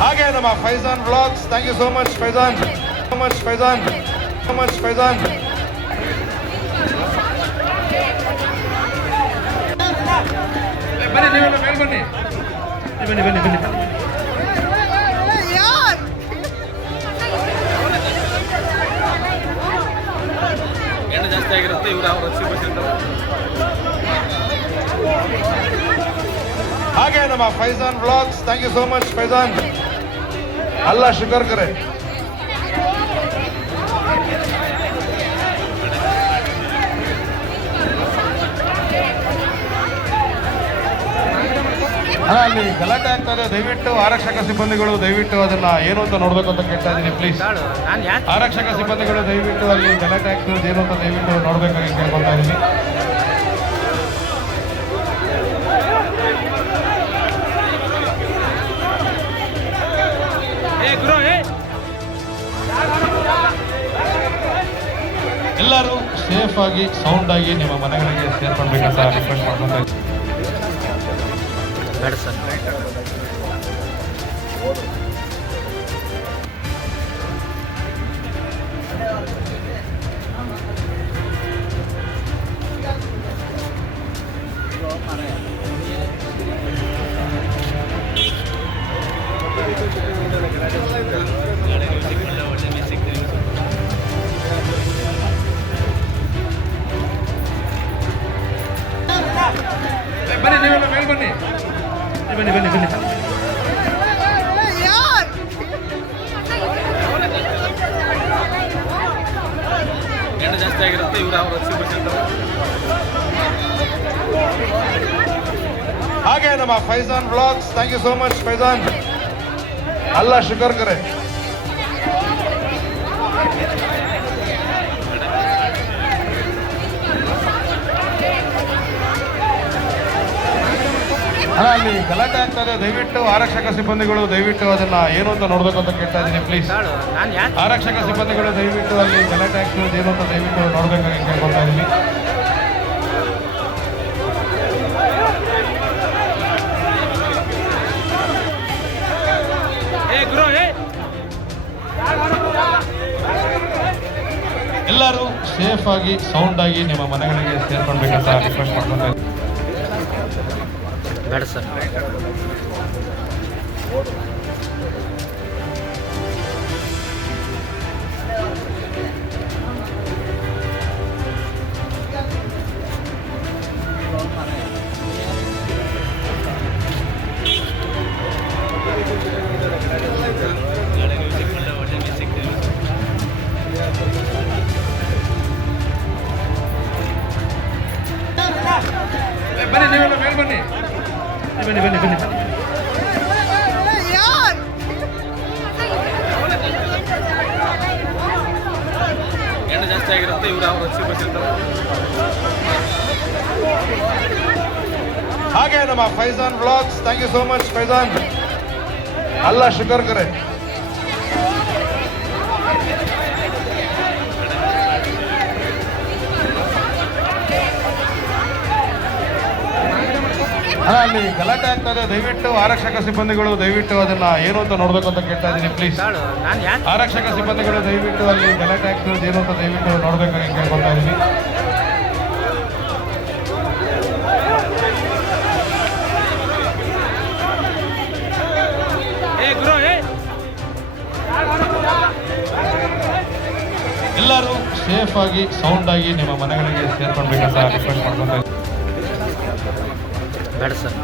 ಹಾಗೆ ನಮ್ಮ Faizan vlogs, thank you so much Faizan, so much Faizan, so much Faizan. ಬನ್ನಿ ನೀವೆಲ್ಲ ಮೇಲೆ ಬನ್ನಿ, ಬನ್ನಿ ಬನ್ನಿ ಬನ್ನಿ. ಎಣ್ಣೆ ಜಾಸ್ತಿ ಆಗಿರುತ್ತೆ, ಇವರು ಅವ್ರು ಹಾಗೆ ನಮ್ಮ Faizan vlogs, thank you so much Faizan. ಅಲ್ಲ ಶುಗರ್ ಕರೆ ಅಲ್ಲಿ ಗಲಾಟೆ ಆಗ್ತದೆ. ದಯವಿಟ್ಟು ಆರಕ್ಷಕ ಸಿಬ್ಬಂದಿಗಳು ದಯವಿಟ್ಟು ಅದನ್ನ ಏನು ಅಂತ ನೋಡ್ಬೇಕು ಅಂತ ಕೇಳ್ತಾ ಇದ್ದೀನಿ ಪ್ಲೀಸ್. ಆರಕ್ಷಕ ಸಿಬ್ಬಂದಿಗಳು ದಯವಿಟ್ಟು ಅಲ್ಲಿ ಗಲಾಟೆ ಆಗ್ತದೆ ಏನು ಅಂತ ದಯವಿಟ್ಟು ನೋಡ್ಬೇಕಾಗಿ ಕೇಳ್ಕೊಳ್ತಾ ಇದ್ದೀನಿ. ಎಲ್ಲರೂ ಸೇಫ್ ಆಗಿ ಸೌಂಡ್ ಆಗಿ ನಿಮ್ಮ ಮನೆಗಳಿಗೆ ಸೇರ್ಕೊಳ್ಬೇಕಂತ ರಿಕ್ವೆಸ್ಟ್ ಮಾಡ್ಕೊತಾ ಇದ್ದೀನಿ. ಬೇಡ ಸರ್. ಬನ್ನಿ ನೀವೆಲ್ಲ ಮೇಲೆ ಬನ್ನಿ, ಬನ್ನಿ ಬನ್ನಿ ಬನ್ನಿ. ಎಣ್ಣೆ ಜಾಸ್ತಿ ಆಗಿರುತ್ತೆ, ಇವರು ಅವ್ರು ಹಾಗೆ ನಮ್ಮ Faizan vlogs, thank you so much Faizan. ಅಲ್ಲ ಶುಗರ್ ಕರೆ ಅಲ್ಲಿ ಗಲಾಟೆ ಆಗ್ತದೆ. ದಯವಿಟ್ಟು ಆರಕ್ಷಕ ಸಿಬ್ಬಂದಿಗಳು ದಯವಿಟ್ಟು ಅದನ್ನ ಏನು ಅಂತ ನೋಡ್ಬೇಕು ಅಂತ ಕೇಳ್ತಾ ಇದ್ದೀನಿ ಪ್ಲೀಸ್. ಆರಕ್ಷಕ ಸಿಬ್ಬಂದಿಗಳು ದಯವಿಟ್ಟು ಅಲ್ಲಿ ಗಲಾಟೆ ಆಗ್ತದೆ ಏನು ಅಂತ ದಯವಿಟ್ಟು ನೋಡ್ಬೇಕಾಗಿ ಕೇಳ್ಕೊಳ್ತಾ ಇದ್ದೀನಿ. ಎಲ್ಲರೂ ಸೇಫ್ ಆಗಿ ಸೌಂಡ್ ಆಗಿ ನಿಮ್ಮ ಮನೆಗಳಿಗೆ ಸೇರ್ಕೊಳ್ಬೇಕಂತ ರಿಕ್ವೆಸ್ಟ್ ಮಾಡ್ಕೊತಾ ಇದ್ದೀನಿ. ಬೇಡ ಸರ್. ಬನ್ನಿ ನೀವೆಲ್ಲ ಮೇಲೆ ಬನ್ನಿ, ಬನ್ನಿ ಬನ್ನಿ ಬನ್ನಿ. ಎಣ್ಣೆ ಜಾಸ್ತಿ ಆಗಿರುತ್ತೆ, ಇವರು ಅವ್ರು ಹಾಗೆ ನಮ್ಮ Faizan vlogs, thank you so much Faizan. ಅಲ್ಲ ಶುಗರ್ ಕರೆ ಅಲ್ಲಿ ಗಲಾಟೆ ಆಗ್ತದೆ. ದಯವಿಟ್ಟು ಆರಕ್ಷಕ ಸಿಬ್ಬಂದಿಗಳು ದಯವಿಟ್ಟು ಅದನ್ನ ಏನು ಅಂತ ನೋಡ್ಬೇಕು ಅಂತ ಕೇಳ್ತಾ ಇದ್ದೀನಿ ಪ್ಲೀಸ್. ಆರಕ್ಷಕ ಸಿಬ್ಬಂದಿಗಳು ದಯವಿಟ್ಟು ಅಲ್ಲಿ ಗಲಾಟೆ ಆಗ್ತದೆ ಏನು ಅಂತ ದಯವಿಟ್ಟು ನೋಡ್ಬೇಕಾಗಿ ಕೇಳ್ಕೊಳ್ತಾ ಇದ್ದೀನಿ. ಎಲ್ಲರೂ ಸೇಫ್ ಆಗಿ ಸೌಂಡ್ ಆಗಿ ನಿಮ್ಮ ಮನೆಗಳಿಗೆ ಸೇರ್ಕೊಳ್ಬೇಕಂತ ರಿಕ್ವೆಸ್ಟ್ ಮಾಡ್ಕೊತಾ ಇದ್ದೀನಿ. ಬೇಡ ಸರ್.